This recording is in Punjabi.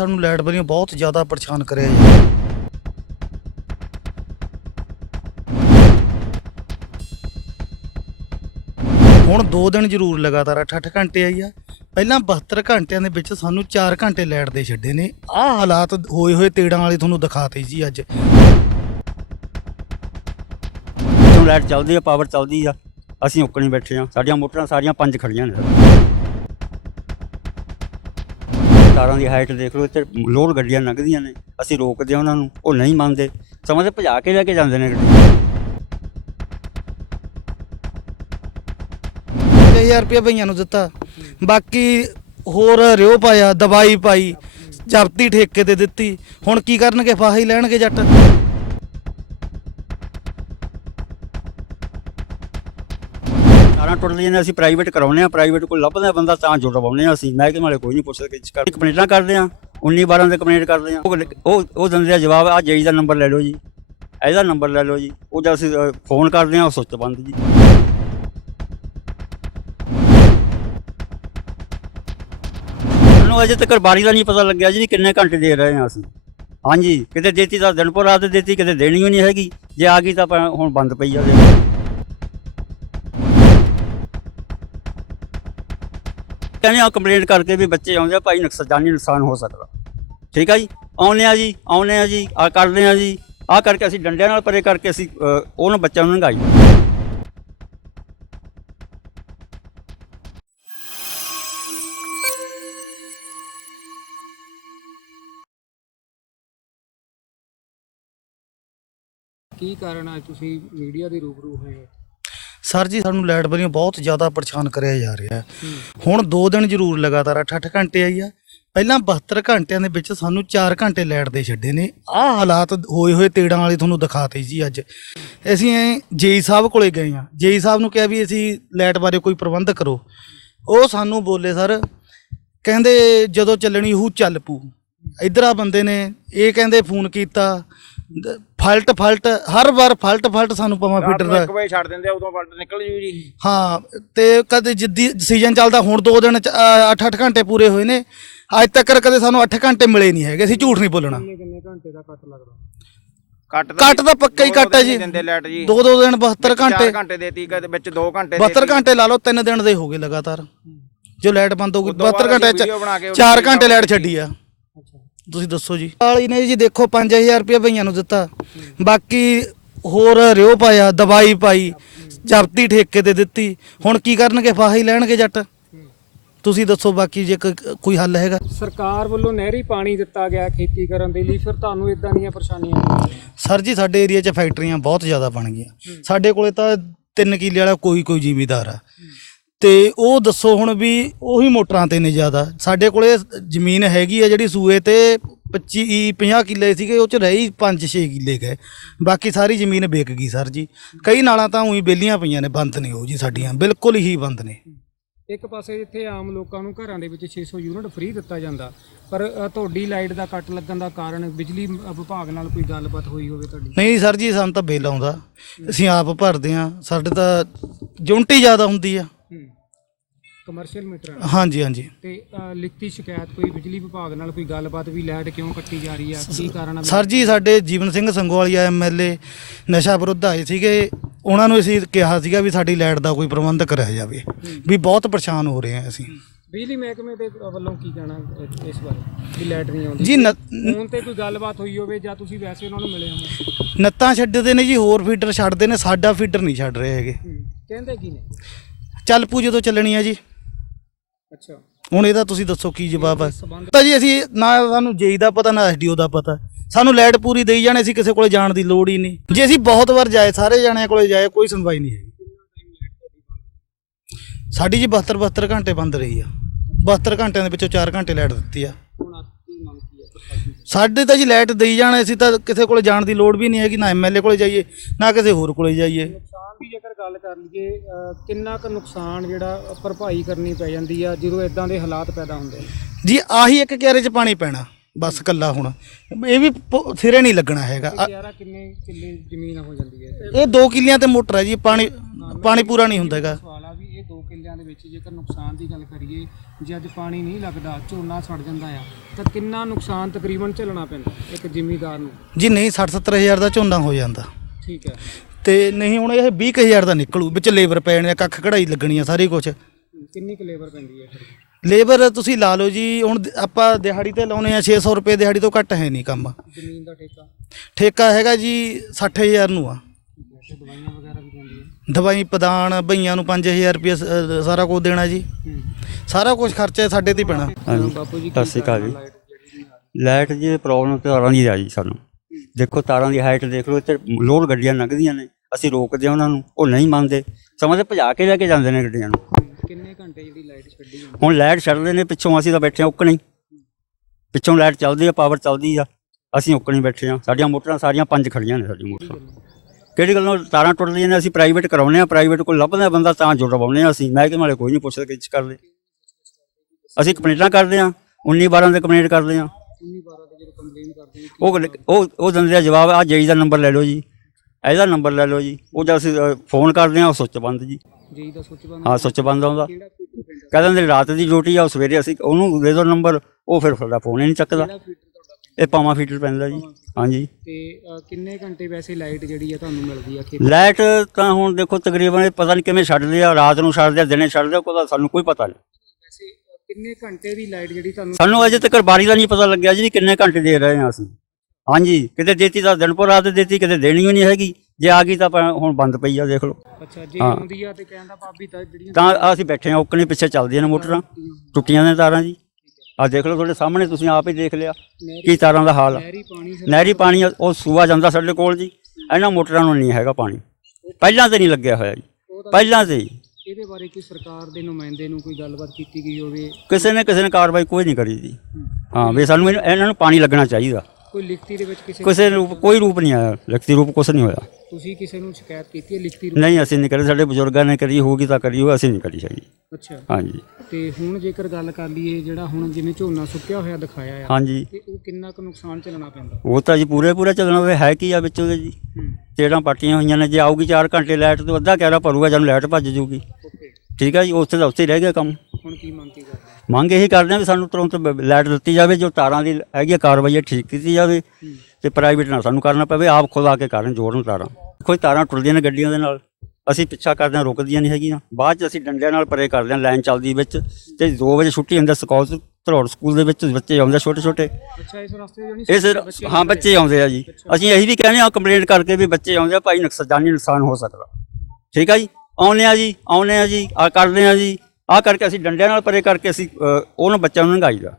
ਸਾਨੂੰ ਲਾਈਟ ਬਲੀਆਂ ਬਹੁਤ ਜ਼ਿਆਦਾ ਪਰੇਸ਼ਾਨ ਕਰਿਆ ਜੀ। ਹੁਣ 2 ਦਿਨ ਜ਼ਰੂਰ ਲਗਾਤਾਰ 8-8 ਘੰਟੇ ਆਈ ਆ। ਪਹਿਲਾਂ 72 ਘੰਟਿਆਂ ਦੇ ਵਿੱਚ ਸਾਨੂੰ 4 ਘੰਟੇ ਲਾਈਟ ਦੇ ਛੱਡੇ ਨੇ। ਆਹ ਹਾਲਾਤ ਹੋਏ ਹੋਏ ਤੇੜਾਂ ਵਾਲੇ ਤੁਹਾਨੂੰ ਦਿਖਾਤੇ ਜੀ ਅੱਜ। ਲਾਈਟ ਚੱਲਦੀ ਆ, ਪਾਵਰ ਚੱਲਦੀ ਆ, ਅਸੀਂ ਉੱਕਣੀ ਬੈਠੇ ਆ। ਸਾਡੀਆਂ ਮੋਟਰਾਂ ਸਾਰੀਆਂ ਪੰਜ ਖੜੀਆਂ ਨੇ। ਤਾਰਾਂ ਦੀ ਹਾਈਟ ਦੇਖ ਲਓ ਤੇ ਲੋਡ ਗੱਡੀਆਂ ਲੰਘਦੀਆਂ ਨੇ, ਅਸੀਂ ਰੋਕਦੇ ਆ ਉਹਨਾਂ ਨੂੰ, ਉਹ ਨਹੀਂ ਮੰਨਦੇ। ਸਮਾਂ ਤੇ ਭਜਾ ਕੇ ਲੈ ਕੇ ਜਾਂਦੇ ਨੇ ਗੱਡੀ। 1000 ਰੁਪਏ ਭਈਆਂ ਨੂੰ ਦਿੱਤਾ। ਬਾਕੀ ਹੋਰ ਰਿਓ ਪਾਇਆ, ਦਵਾਈ ਪਾਈ ਜ਼ਬਤੀ ਠੇਕੇ ਤੇ ਦਿੱਤੀ। ਹੁਣ ਕੀ ਕਰਨਗੇ? ਫਾਹੀ ਲੈਣਗੇ ਜੱਟ। ਤਾਰਾਂ ਟੁੱਟਦੀਆਂ ਨੇ, ਅਸੀਂ ਪ੍ਰਾਈਵੇਟ ਕਰਾਉਨੇ ਆ ਪ੍ਰਾਈਵੇਟ ਕੋਲ ਲੱਭਦਾ ਬੰਦਾ ਤਾਂ ਜੁੜਵਾਉਨੇ ਆ ਅਸੀਂ ਮਹਿਕਮੇ ਵਾਲੇ ਕੋਈ ਨਹੀਂ ਪੁੱਛਦੇ ਕਿ ਕਰ ਕੰਪਲੇਂਟਾਂ ਕਰਦੇ ਆ 19 12 ਦੇ ਕੰਪਲੇਂਟ ਕਰਦੇ ਆ ਉਹ ਉਹ ਦਿੰਦੇ ਆ ਜਵਾਬ ਆ ਜੇਈ ਦਾ ਨੰਬਰ ਲੈ ਲਓ ਜੀ, ਇਹਦਾ ਨੰਬਰ ਲੈ ਲਓ ਜੀ, ਉਹ ਜਦ ਅਸੀਂ ਫੋਨ ਕਰਦੇ ਆ ਉਹ ਸੁੱਚ ਬੰਦ ਜੀ। ਮੈਨੂੰ ਅਜੇ ਤੱਕ ਬਾਰੀ ਦਾ ਨਹੀਂ ਪਤਾ ਲੱਗਿਆ ਜੀ, ਕਿੰਨੇ ਘੰਟੇ ਦੇ ਰਹੇ ਆ ਅਸੀਂ। ਹਾਂਜੀ, ਕਿਤੇ ਦੇਤੀ ਤਾਂ ਦਿਨ ਪਰ ਰਾਤ ਦੇਤੀ, ਕਿਤੇ ਦੇਣੀ ਹੀ ਨਹੀਂ ਹੈਗੀ, ਜੇ ਆ ਗਈ ਤਾਂ ਹੁਣ ਬੰਦ ਪਈ ਆ। ਕਹਿੰਦੇ ਆ ਕੰਪਲੇਂਟ ਕਰਕੇ ਵੀ ਬੱਚੇ ਆਉਂਦੇ ਆ, ਭਾਈ ਨੁਕਸਾਨ ਜਾਨੀ ਨੁਕਸਾਨ ਹੋ ਸਕਦਾ। ਠੀਕ ਆ ਜੀ? ਆਉਂਦੇ ਆ ਜੀ, ਆਉਂਦੇ ਆ ਜੀ ਆ ਕਰਦੇ ਆ ਜੀ। ਆ ਕਰਕੇ ਅਸੀਂ ਡੰਡਿਆਂ ਨਾਲ ਪਰੇ ਕਰਕੇ ਅਸੀਂ ਉਹਨਾਂ ਬੱਚਿਆਂ ਨੂੰ ਨੰਗਾਈ। ਕੀ ਕਾਰਨ ਹੈ ਤੁਸੀਂ ਮੀਡੀਆ ਦੇ ਰੂਬਰੂ ਹੋਏ ਸਰ ਜੀ ਸਾਨੂੰ ਲਾਈਟ ਬਲੀਆਂ ਬਹੁਤ ਜ਼ਿਆਦਾ ਪਰੇਸ਼ਾਨ ਕਰਿਆ ਜਾ ਰਿਹਾ ਹੁਣ 2 ਦਿਨ ਜ਼ਰੂਰ ਲਗਾਤਾਰ 8-8 ਘੰਟੇ ਆਈ ਆ। ਪਹਿਲਾਂ 72 ਘੰਟਿਆਂ ਦੇ ਵਿੱਚ ਸਾਨੂੰ 4 ਘੰਟੇ ਲਾਈਟ ਦੇ ਛੱਡੇ ਨੇ। ਆਹ ਹਾਲਾਤ ਹੋਏ ਹੋਏ ਤੇੜਾਂ ਵਾਲੇ ਤੁਹਾਨੂੰ ਦਿਖਾਤੇ ਜੀ ਅੱਜ। ਅਸੀਂ ਜੇਈ ਸਾਹਿਬ ਕੋਲੇ ਗਏ ਆ। ਜੇਈ ਸਾਹਿਬ ਨੂੰ ਕਿਹਾ ਵੀ ਅਸੀਂ ਲਾਈਟ ਬਾਰੇ ਕੋਈ ਪ੍ਰਬੰਧ ਕਰੋ। ਉਹ ਸਾਨੂੰ ਬੋਲੇ ਸਰ ਕਹਿੰਦੇ ਜਦੋਂ ਚੱਲਣੀ ਉਹ ਚੱਲ ਪੂ ਇਧਰ ਆ ਬੰਦੇ ਨੇ ਇਹ ਕਹਿੰਦੇ ਫੋਨ ਕੀਤਾ। ਫਲਟ ਫਲਟ ਹਰ ਵਾਰ ਫਲਟ ਫਲਟ ਸਾਨੂੰ ਪਵਾਂ ਫੀਟਰ ਦਾ ਇੱਕ ਵਜੇ ਛੱਡ ਦਿੰਦੇ ਆ ਉਦੋਂ ਫਲਟ ਨਿਕਲ ਜੂ ਜੀ। ਹਾਂ ਤੇ ਕਦੇ ਜਿੱਦੀ ਸੀਜ਼ਨ ਚੱਲਦਾ ਹੁਣ 2 ਦਿਨ 8-8 ਘੰਟੇ ਪੂਰੇ ਹੋਏ ਨੇ। ਅੱਜ ਤੱਕ ਕਦੇ ਸਾਨੂੰ 8 ਘੰਟੇ ਮਿਲੇ ਨਹੀਂ ਹੈਗੇ ਅਸੀਂ ਝੂਠ ਨਹੀਂ ਬੋਲਣਾ। ਕਿੰਨੇ ਕਿੰਨੇ ਘੰਟੇ ਦਾ ਕੱਟ ਲੱਗਦਾ? ਕੱਟ ਕੱਟ ਤਾਂ ਪੱਕਾ ਹੀ ਕੱਟ ਹੈ ਜੀ। ਦਿੰਦੇ ਲਾਈਟ ਜੀ। 2-2 ਦਿਨ 72 4 ਘੰਟੇ। ਘੰਟੇ ਦੇਤੀ ਕਦੇ ਵਿੱਚ 2 ਘੰਟੇ 72 ਘੰਟੇ ਲਾ ਲਓ 3 ਦਿਨ ਦੇ ਹੋ ਗਏ ਲਗਾਤਾਰ। ਜੋ ਲਾਈਟ ਬੰਦ ਹੋ ਗਈ ਉਦੋਂ 72 ਬਾਅਦ ਘੰਟੇ video ਬਣਾ ਕੇ ਚ ਉਹਦੀ 4 ਘੰਟੇ ਲਾਈਟ ਛੱਡੀ ਆ। ਤੁਸੀਂ ਦੱਸੋ ਜੀ। ਵਾਲੀ ਨੇ ਜੀ ਦੇਖੋ 5000 ਰੁਪਏ ਭਈਆਂ ਨੂੰ ਦਿੱਤਾ। ਬਾਕੀ ਹੋਰ ਰਿਓ ਪਾਇਆ ਦਵਾਈ ਪਾਈ ਜ਼ਬਤੀ ਠੇਕੇ ਤੇ ਦਿੱਤੀ। ਹੁਣ ਕੀ ਕਰਨਗੇ? ਫਾਹੀ ਲੈਣਗੇ ਜੱਟ। ਤੁਸੀਂ ਦੱਸੋ ਬਾਕੀ ਜੇ ਕੋਈ- ਕੋਈ ਹੱਲ ਹੈਗਾ। ਸਰਕਾਰ ਵੱਲੋਂ ਨਹਿਰੀ ਪਾਣੀ ਦਿੱਤਾ ਗਿਆ ਖੇਤੀ ਕਰਨ ਦੇ ਲਈ। ਫਿਰ ਤੁਹਾਨੂੰ ਇਦਾਂ ਦੀਆਂ ਪਰੇਸ਼ਾਨੀਆਂ ਸਰ ਜੀ ਸਾਡੇ ਏਰੀਆ 'ਚ ਫੈਕਟਰੀਆਂ ਬਹੁਤ ਜ਼ਿਆਦਾ ਬਣ ਗਈਆਂ। ਸਾਡੇ ਕੋਲੇ ਤਾਂ 3 ਕਿੱਲੇ ਵਾਲਾ ਕੋਈ ਕੋਈ ਜ਼ਿਮੀਦਾਰ ਆ। ਤੇ ਉਹ ਦੱਸੋ ਹੁਣ ਵੀ ਉਹੀ ਮੋਟਰਾਂ ਤੇ ਨੇ ਜ਼ਿਆਦਾ। ਸਾਡੇ ਕੋਲੇ ਜ਼ਮੀਨ ਹੈਗੀ ਆ ਜਿਹੜੀ ਸੂਏ ਤੇ 25 50 ਕਿੱਲੇ ਸੀਗੇ ਉਹ ਚ ਰਹੀ 5-6 ਕਿੱਲੇ ਗਏ। ਬਾਕੀ ਸਾਰੀ ਜ਼ਮੀਨ ਵਿਕ ਗਈ ਸਰ ਜੀ। ਕਈ ਨਾਲਾਂ ਤਾਂ ਉਹੀ ਬੇਲੀਆਂ ਪਈਆਂ ਨੇ ਬੰਦ ਨੇ ਉਹ ਜੀ ਸਾਡੀਆਂ ਬਿਲਕੁਲ ਹੀ ਬੰਦ ਨੇ। ਇੱਕ ਪਾਸੇ ਜਿੱਥੇ ਆਮ ਲੋਕਾਂ ਨੂੰ ਘਰਾਂ ਦੇ ਵਿੱਚ 600 ਯੂਨਿਟ ਫ੍ਰੀ ਦਿੱਤਾ ਜਾਂਦਾ ਪਰ ਤੁਹਾਡੀ ਲਾਈਟ ਦਾ ਕੱਟ ਲੱਗਣ ਦਾ ਕਾਰਨ ਬਿਜਲੀ ਵਿਭਾਗ ਨਾਲ ਕੋਈ ਗੱਲਬਾਤ ਹੋਈ ਹੋਵੇ ਤੁਹਾਡੀ? ਨਹੀਂ ਸਰ ਜੀ ਸਾਨੂੰ ਤਾਂ ਬਿੱਲ ਆਉਂਦਾ। ਅਸੀਂ ਆਪ ਭਰਦੇ ਆ ਸਾਡੇ ਤਾਂ ਯੂਨਿਟੀ ਜ਼ਿਆਦਾ ਹੁੰਦੀ ਆ। ਕਮਰਸ਼ੀਅਲ ਮੀਟਰ ਹਾਂਜੀ ਹਾਂਜੀ। ਤੇ ਅ, ਲਿਖਤੀ ਸ਼ਿਕਾਇਤ ਕੋਈ ਬਿਜਲੀ ਵਿਭਾਗ ਨਾਲ ਕੋਈ ਗੱਲਬਾਤ ਵੀ ਲਾਈਟ ਕਿਉਂ ਕੱਟੀ ਜਾ ਰਹੀ ਆ? ਕੀ ਕਾਰਨ ਆ? ਸਰ ਜੀ ਸਾਡੇ ਜੀਵਨ ਸਿੰਘ ਸੰਗੋਵਾਲੀਆ ਐਮਐਲਏ ਨਸ਼ਾ ਵਿਰੁੱਧ ਆਏ ਸੀਗੇ। ਉਹਨਾਂ ਨੂੰ ਅਸੀਂ ਕਿਹਾ ਸੀਗਾ ਵੀ ਸਾਡੀ ਲਾਈਟ ਦਾ ਕੋਈ ਪ੍ਰਬੰਧ ਕਰਿਆ ਜਾਵੇ। ਵੀ ਬਹੁਤ ਪਰੇਸ਼ਾਨ ਹੋ ਰਹੇ ਹਾਂ ਅਸੀਂ। ਬਿਜਲੀ ਮਹਿਕਮੇ ਦੇ ਵੱਲੋਂ ਕੀ ਕਹਿਣਾ ਇਸ ਬਾਰੇ? ਵੀ ਲਾਈਟ ਨਹੀਂ ਆਉਂਦੀ। ਜੀ ਨ- ਫੋਨ ਤੇ ਕੋਈ ਗੱਲਬਾਤ ਹੋਈ ਹੋਵੇ ਜਾਂ ਤੁਸੀਂ ਵੈਸੇ ਉਹਨਾਂ ਨੂੰ ਮਿਲੇ ਹੋ ਨੱਤਾਂ ਛੱਡਦੇ ਨੇ ਜੀ ਹੋਰ ਫੀਡਰ ਛੱਡਦੇ ਨੇ ਸਾਡਾ ਫੀਡਰ ਨਹੀਂ ਛੱਡ ਰਹੇ ਹੈਗੇ। ਕਹਿੰਦੇ ਕੀ ਨੇ? ਚੱਲ ਪੂ ਜਦੋਂ ਚੱਲਣੀ ਆ ਜੀ। ਅੱਛਾ। ਹੁਣ ਇਹਦਾ ਤੁਸੀਂ ਦੱਸੋ ਕੀ ਜਵਾਬ ਹੈ ਤਾਂ ਜੀ ਅਸੀਂ ਨਾ ਸਾਨੂੰ ਜੇਈ ਦਾ ਪਤਾ, ਨਾ ਐਸਡੀਓ ਦਾ ਪਤਾ। ਸਾਨੂੰ ਲਾਈਟ ਪੂਰੀ ਦੇਈ ਜਾਣੇ, ਅਸੀਂ ਕਿਸੇ ਕੋਲੇ ਜਾਣ ਦੀ ਲੋੜ ਹੀ ਨਹੀਂ। ਜੇ ਅਸੀਂ ਬਹੁਤ ਵਾਰ ਜਾਏ, ਸਾਰੇ ਜਾਣਿਆਂ ਕੋਲੇ ਜਾਏ, ਕੋਈ ਸੁਣਵਾਈ ਨਹੀਂ ਹੈਗੀ। ਸਾਡੀ ਜੀ 72 72 ਘੰਟੇ ਬੰਦ ਰਹੀ ਆ। 72 ਘੰਟਿਆਂ ਦੇ ਵਿੱਚੋਂ 4 ਘੰਟੇ ਲਾਈਟ ਦਿੱਤੀ ਆ। ਹੁਣ ਸਾਡੇ ਤਾਂ ਜੀ ਲਾਈਟ ਦੇਈ ਜਾਣੇ, ਅਸੀਂ ਤਾਂ ਕਿਸੇ ਕੋਲੇ ਜਾਣ ਦੀ ਲੋੜ ਵੀ ਨਹੀਂ ਹੈਗੀ, ਨਾ ਐਮਐਲਏ ਕੋਲੇ ਜਾਈਏ, ਨਾ ਕਿਸੇ ਹੋਰ ਕੋਲੇ ਜਾਈਏ। ਗੱਲ ਕਰ ਲਈਏ ਕਿੰਨਾ ਕੁ ਨੁਕਸਾਨ ਜਿਹੜਾ ਭਰਪਾਈ ਕਰਨੀ ਪੈ ਜਾਂਦੀ ਆ ਜਦੋਂ ਇਦਾਂ ਦੇ ਹਾਲਾਤ ਪੈਦਾ ਹੁੰਦੇ ਨੇ? ਜੀ ਆਹੀ ਇੱਕ ਕਿਆਰੇ 'ਚ ਪਾਣੀ ਪੈਣਾ ਬਸ ਕੱਲਾ ਹੁਣ। ਇਹ ਵੀ ਪ- ਸਿਰੇ ਨਹੀਂ ਲੱਗਣਾ ਹੈਗਾ। ਆ- ਯਾਰਾ ਕਿੰਨੇ ਕਿੱਲੇ ਜ਼ਮੀਨ ਹੋ ਜਾਂਦੀ ਹੈ? ਇਹ 2 ਕਿੱਲਿਆਂ ਤੇ ਮੋਟਰ ਹੈ ਜੀ ਪਾਣੀ ਪਾਣੀ ਪੂਰਾ ਨਹੀਂ ਹੁੰਦਾ ਹੈਗਾ। ਸਵਾਲ ਆ ਵੀ ਇਹ 2 ਕਿੱਲਿਆਂ ਦੇ ਵਿੱਚ ਜੇਕਰ ਨੁਕਸਾਨ ਦੀ ਗੱਲ ਕਰੀਏ ਜੇ ਅੱਜ ਪਾਣੀ ਨਹੀਂ ਲੱਗਦਾ ਝੋਨਾ ਸੜ ਜਾਂਦਾ ਆ ਤਾਂ ਕਿੰਨਾ ਨੁਕਸਾਨ ਤਕਰੀਬਨ ਝੱਲਣਾ ਪੈਂਦਾ ਇੱਕ ਜ਼ਿਮੀਦਾਰ ਨੂੰ? ਜੀ ਨਹੀਂ 60 70 ਹਜ਼ਾਰ ਦਾ ਝੋਨਾ ਹੋ ਜਾਂਦਾ। ਠੀਕ ਹੈ। ਤੇ ਨਹੀਂ ਹੁਣ ਇਹ 20 ਕੁ ਹਜ਼ਾਰ ਦਾ ਨਿਕਲੂ ਵਿੱਚ ਲੇਬਰ ਪੈਣੇ ਆ ਕੱਖ ਕਢਾਈ ਲੱਗਣੀ ਆ ਸਾਰੀ ਕੁਝ ਕਿੰਨੀ ਕੁ ਲੇਬਰ ਪੈਂਦੀ ਹੈ ਫਿਰ? ਲੇਬਰ ਤੁਸੀਂ ਲਾ ਲਓ ਜੀ ਹੁਣ ਦ- ਆਪਾਂ ਦਿਹਾੜੀ ਤੇ ਲਾਉਨੇ ਆ 600 ਰੁਪਏ ਦਿਹਾੜੀ ਤੋਂ ਘੱਟ ਹੈ ਨਹੀਂ ਕੰਮ। ਜ਼ਮੀਨ ਦਾ ਠੇਕਾ? ਠੇਕਾ ਹੈਗਾ ਜੀ 60000 ਨੂੰ ਆ। ਤੇ ਦਵਾਈਆਂ ਵਗੈਰਾ ਵੀ ਪੈਂਦੀਆਂ ਦਵਾਈ ਪ੍ਰਦਾਨ ਬਈਆਂ ਨੂੰ 5000 ਰੁਪਏ ਸਾਰਾ ਕੁਝ ਦੇਣਾ ਜੀ। ਸਾਰਾ ਕੁਝ ਖਰਚਾ ਸਾਡੇ ਤੇ ਹੀ ਪੈਣਾ। ਹਾਂਜੀ। ਬਾਪੂ ਜੀ ਸਤਿ ਸ਼੍ਰੀ ਅਕਾਲ ਜੀ। ਲਾਈਟ ਦੀ ਪ੍ਰੋਬਲਮ ਤਾਰਾਂ ਦੀ ਆ ਜੀ ਸਾਨੂੰ। ਦੇਖੋ ਤਾਰਾਂ ਦੀ ਹਾਈਟ ਦੇਖ ਲਓ ਇੱਥੇ ਲੋਡ ਗੱਡੀਆਂ ਲੰਘਦੀਆਂ ਨੇ ਅਸੀਂ ਰੋਕਦੇ ਹਾਂ ਉਹਨਾਂ ਨੂੰ ਉਹ ਨਹੀਂ ਮੰਨਦੇ। ਸਮਾਂ ਤੇ ਭਜਾ ਕੇ ਲੈ ਕੇ ਜਾਂਦੇ ਨੇ ਗੱਡੀਆਂ ਨੂੰ। ਕਿੰਨੇ ਘੰਟੇ ਜਿਹੜੀ ਲਾਈਟ ਛੱਡੀ ਜਾਂਦੀ ਹੁਣ ਲਾਈਟ ਛੱਡਦੇ ਨੇ ਪਿੱਛੋਂ ਅਸੀਂ ਤਾਂ ਬੈਠੇ ਹਾਂ ਉੱਕਣੀ। ਪਿੱਛੋਂ ਲਾਈਟ ਚੱਲਦੀ ਆ ਪਾਵਰ ਚੱਲਦੀ ਆ ਅਸੀਂ ਉੱਕਣੀ ਬੈਠੇ ਆ ਸਾਡੀਆਂ ਮੋਟਰਾਂ ਸਾਰੀਆਂ ਪੰਜ ਖੜੀਆਂ ਨੇ ਸਾਡੀਆਂ ਮੋਟਰਾਂ। ਕਿਹੜੀ ਗੱਲੋਂ ਤਾਰਾਂ ਟੁੱਟਦੀਆਂ ਨੇ ਅਸੀਂ ਪ੍ਰਾਈਵੇਟ ਕਰਾਉਨੇ ਆ ਪ੍ਰਾਈਵੇਟ ਕੋਲ ਲੱਭਦਾ ਬੰਦਾ ਤਾਂ ਜੁੜਵਾਉਨੇ ਆ ਅਸੀਂ। ਮਹਿਕਮੇ ਵਾਲੇ ਕੋਈ ਨਹੀਂ ਪੁੱਛਦੇ ਕਿਸ ਕਰਦੇ। ਅਸੀਂ ਕੰਪਲੇਂਟਾਂ ਕਰਦੇ ਆ 19 12 ਦੇ ਕੰਪਲੇਂਟ ਕਰਦੇ ਆ 19 12 ਦੇ ਉਹ ਉਹ ਉਹ ਦਿੰਦੇ ਆ ਜਵਾਬ ਆ ਜੇਈ ਦਾ ਨੰਬਰ ਲੈ ਲਓ ਜੀ। ਇਹਦਾ ਨੰਬਰ ਲੈ ਲਓ ਜੀ। ਉਹ ਜਦ ਅਸੀਂ ਅ, ਫੋਨ ਕਰਦੇ ਆ ਉਹ ਸੁੱਚ ਬੰਦ ਜੀ। ਜੀ ਦਾ ਸੁੱਚ ਬੰਦ ਹਾਂ ਸੁੱਚ ਬੰਦ ਆਉਂਦਾ। ਕਿਹੜਾ ਦਿੰਦੇ ਰਾਤ ਦੀ ਡਿਊਟੀ ਆ ਉਹ ਸਵੇਰੇ ਅਸੀਂ ਉਹਨੂੰ ਦੇ ਦਿਓ ਨੰਬਰ ਉਹ ਫਿਰ ਸਾਡਾ ਫੋਨ ਹੀ ਨਹੀਂ ਚੱਕਦਾ। ਕਿਹੜਾ ਫੀਟਰ ਤੁਹਾਡਾ ਇਹ ਪਾਵਾਂ ਫੀਟਰ ਪੈਂਦਾ ਜੀ। ਹਾਂਜੀ। ਤੇ ਅ, ਕਿੰਨੇ ਘੰਟੇ ਵੈਸੇ ਲਾਈਟ ਜਿਹੜੀ ਆ ਤੁਹਾਨੂੰ ਮਿਲਦੀ ਆ ਖੇਤ ਲਾਈਟ ਤਾਂ ਹੁਣ ਦੇਖੋ ਤਕਰੀਬਨ ਇਹ ਪਤਾ ਨਹੀਂ ਕਿਵੇਂ ਛੱਡਦੇ ਆ ਰਾਤ ਨੂੰ ਛੱਡਦੇ ਆ ਦਿਨੇ ਛੱਡਦੇ ਆ ਕੋਈ ਸਾਨੂੰ ਕੋਈ ਪਤਾ ਨਹੀਂ। ਵੈਸੇ ਕਿੰਨੇ ਘੰਟੇ ਦੀ ਲਾਈਟ ਜਿਹੜੀ ਤੁਹਾਨੂੰ ਸਾਨੂੰ ਅਜੇ ਤੱਕ ਬਾਰੀ ਦਾ ਨਹੀਂ ਪਤਾ ਲੱਗਿਆ ਜੀ ਕਿੰਨੇ ਘੰਟੇ ਦੇ ਰਹੇ ਹਾਂ ਅਸੀਂ। ਹਾਂਜੀ ਕਿਤੇ ਦੇਤੀ ਤਾਂ ਦਿਨ ਪਰ ਰਾਤ ਦੇਤੀ ਕਿਤੇ ਦੇਣੀ ਨਹੀਂ ਹੈਗੀ। ਜੇ ਆ ਗਈ ਤਾਂ ਹੁਣ ਬੰਦ ਪਈ ਆ ਦੇਖ ਲਓ। ਅੱਛਾ ਜੇ। ਆਉਂਦੀ ਆ ਤੇ ਕਹਿੰਦਾ ਭਾਬੀ ਤਾਂ ਜਿਹੜੀਆਂ ਤਾਂ ਅਸੀਂ ਬੈਠੇ ਹਾਂ ਉੱਕਣੀ ਪਿੱਛੇ ਚੱਲਦੀਆਂ ਨੇ ਮੋਟਰਾਂ। ਟੁੱਟੀਆਂ ਨੇ ਤਾਰਾਂ ਜੀ। ਆ ਦੇਖ ਲਓ ਤੁਹਾਡੇ ਸਾਹਮਣੇ ਤੁਸੀਂ ਆਪ ਹੀ ਦੇਖ ਲਿਆ ਕੀ ਤਾਰਾਂ ਦਾ ਹਾਲ ਨਹਿਰੀ ਪਾਣੀ ਉਹ ਸੂਆ ਜਾਂਦਾ ਸਾਡੇ ਕੋਲ ਜੀ। ਇਹਨਾਂ ਮੋਟਰਾਂ ਨੂੰ ਨਹੀਂ ਹੈਗਾ ਪਾਣੀ। ਪਹਿਲਾਂ ਤੇ ਨਹੀਂ ਲੱਗਿਆ ਹੋਇਆ ਜੀ। ਪਹਿਲਾਂ ਤੇ। ਇਹਦੇ ਬਾਰੇ ਕੋਈ ਸਰਕਾਰ ਦੇ ਨੁਮਾਇੰਦੇ ਨੂੰ ਕੋਈ ਗੱਲਬਾਤ ਕੀਤੀ ਗਈ ਹੋਵੇ? ਕਿਸੇ ਨੇ ਕਿਸੇ ਨੇ ਕਾਰਵਾਈ ਕੋਈ ਨਹੀਂ ਕਰੀ ਜੀ। ਹੂੰ। ਵੀ ਸਾਨੂੰ ਇਹਨੂੰ- ਇਹਨਾਂ ਨੂੰ ਪਾਣੀ ਲੱਗਣਾ ਚਾਹੀਦਾ। ਕੋਈ ਲਿਖਤੀ ਦੇ ਵਿੱਚ ਕਿਸੇ ਕਿਸੇ ਰੂਪ ਕੋਈ ਰੂਪ ਨਹੀਂ ਆਇਆ। ਲਿਖਤੀ ਰੂਪ ਕੁਛ ਨਹੀਂ ਹੋਇਆ। ਤੁਸੀਂ ਕਿਸੇ ਨੂੰ ਸ਼ਿਕਾਇਤ ਕੀਤੀ ਹੈ ਲਿਖਤੀ ਰੂਪ? ਨਹੀਂ ਅਸੀਂ ਨਹੀਂ ਕਰੀ। ਸਾਡੇ ਬਜ਼ੁਰਗਾਂ ਨੇ ਕਰੀ ਹੋਊਗੀ ਤਾਂ ਕਰੀ ਹੋ ਅਸੀਂ ਨਹੀਂ ਕਰੀ ਹੈਗੀ। ਅੱਛਾ। ਹਾਂਜੀ। ਤੇ ਹੁਣ ਜੇਕਰ ਗੱਲ ਕਰ ਲਈਏ ਜਿਹੜਾ ਹੁਣ ਜਿਵੇਂ ਝੋਨਾ ਸੁੱਕਿਆ ਹੋਇਆ ਦਿਖਾਇਆ ਆ ਹਾਂਜੀ। ਤੇ ਉਹ ਕਿੰਨਾ ਕੁ ਨੁਕਸਾਨ ਝੱਲਣਾ ਪੈਂਦਾ? ਉਹ ਤਾਂ ਜੀ ਪੂਰੇ ਪੂਰੇ ਚੱਲਣਾ ਹੋਵੇ ਹੈ ਕੀ ਆ ਵਿੱਚ ਉਹਦੇ ਜੀ। ਹੂੰ। ਤੇੜਾਂ ਪਾਟੀਆਂ ਹੋਈਆਂ ਨੇ ਜੇ ਆਊਗੀ 4 ਘੰਟੇ ਲਾਈਟ ਤੋਂ ਅੱਧਾ ਕਹਿਰਾ ਭਰੂਗਾ ਜਦੋਂ ਲਾਈਟ ਭੱਜ ਜੂਗੀ। ਠੀਕ ਹੈ ਜੀ ਉੱਥੇ ਦਾ ਉੱਥੇ ਹੀ ਰਹਿ ਗਿਆ ਕੰਮ। ਹੁਣ ਕੀ ਮੰਗ ਕੀ ਕਰਦੇ ਮੰਗ ਇਹੀ ਕਰਦੇ ਆ ਵੀ ਸਾਨੂੰ ਤੁਰੰਤ ਬ- ਲਾਈਟ ਦਿੱਤੀ ਜਾਵੇ ਜੋ ਤਾਰਾਂ ਦੀ ਹੈਗੀ ਆ ਕਾਰਵਾਈ ਹੈ ਠੀਕ ਕੀਤੀ ਜਾਵੇ ਤੇ ਪ੍ਰਾਈਵੇਟ ਨਾਲ ਸਾਨੂੰ ਕਰਨਾ ਪਵੇ ਆਪ ਖੁਦ ਆ ਕੇ ਕਰਨ ਜੋੜਨ ਤਾਰਾਂ। ਕੋਈ ਤਾਰਾਂ ਟੁੱਟਦੀਆਂ ਨੇ ਗੱਡੀਆਂ ਦੇ ਨਾਲ ਅਸੀਂ ਪਿੱਛਾ ਕਰਦੇ ਹਾਂ ਰੁਕਦੀਆਂ ਨਹੀਂ ਹੈਗੀਆਂ। ਬਾਅਦ ਚ ਅਸੀਂ ਡੰਡਿਆਂ ਨਾਲ ਪਰੇ ਕਰਦੇ ਹਾਂ ਲਾਈਨ ਚੱਲਦੀ ਵਿੱਚ ਤੇ 2 ਵਜੇ ਛੁੱਟੀ ਹੁੰਦੀ ਸਕੂਲ ਧਰੋੜ ਸਕੂਲ ਦੇ ਵਿੱਚ ਬੱਚੇ ਆਉਂਦੇ ਛੋਟੇ ਛੋਟੇ। ਅੱਛਾ ਇਸ ਰਸਤੇ ਜਾਨੀ ਇਸ ਹਾਂ ਬੱਚੇ ਆਉਂਦੇ ਆ ਜੀ। ਅਸੀਂ ਇਹੀ ਵੀ ਕਹਿੰਦੇ ਆ ਕੰਪਲੇਂਟ ਕਰਕੇ ਵੀ ਬੱਚੇ ਆਉਂਦੇ ਆ ਭਾਈ ਨੁਕਸ ਜਾਨੀ ਨੁਕਸਾਨ ਹੋ ਸਕਦਾ। ਠੀਕ ਆ ਜੀ? ਆਉਂਦੇ ਆ ਜੀ, ਆਉਂਦੇ ਆ ਜੀ ਆ ਕਰਦੇ ਆ ਜੀ ਆ ਕਰਕੇ ਅਸੀਂ ਡੰਡਿਆਂ ਨਾਲ ਪਰੇ ਕਰਕੇ ਅਸੀਂ ਉਹਨਾਂ ਬੱਚਿਆਂ ਨੂੰ ਨੰਗਾਈਦਾ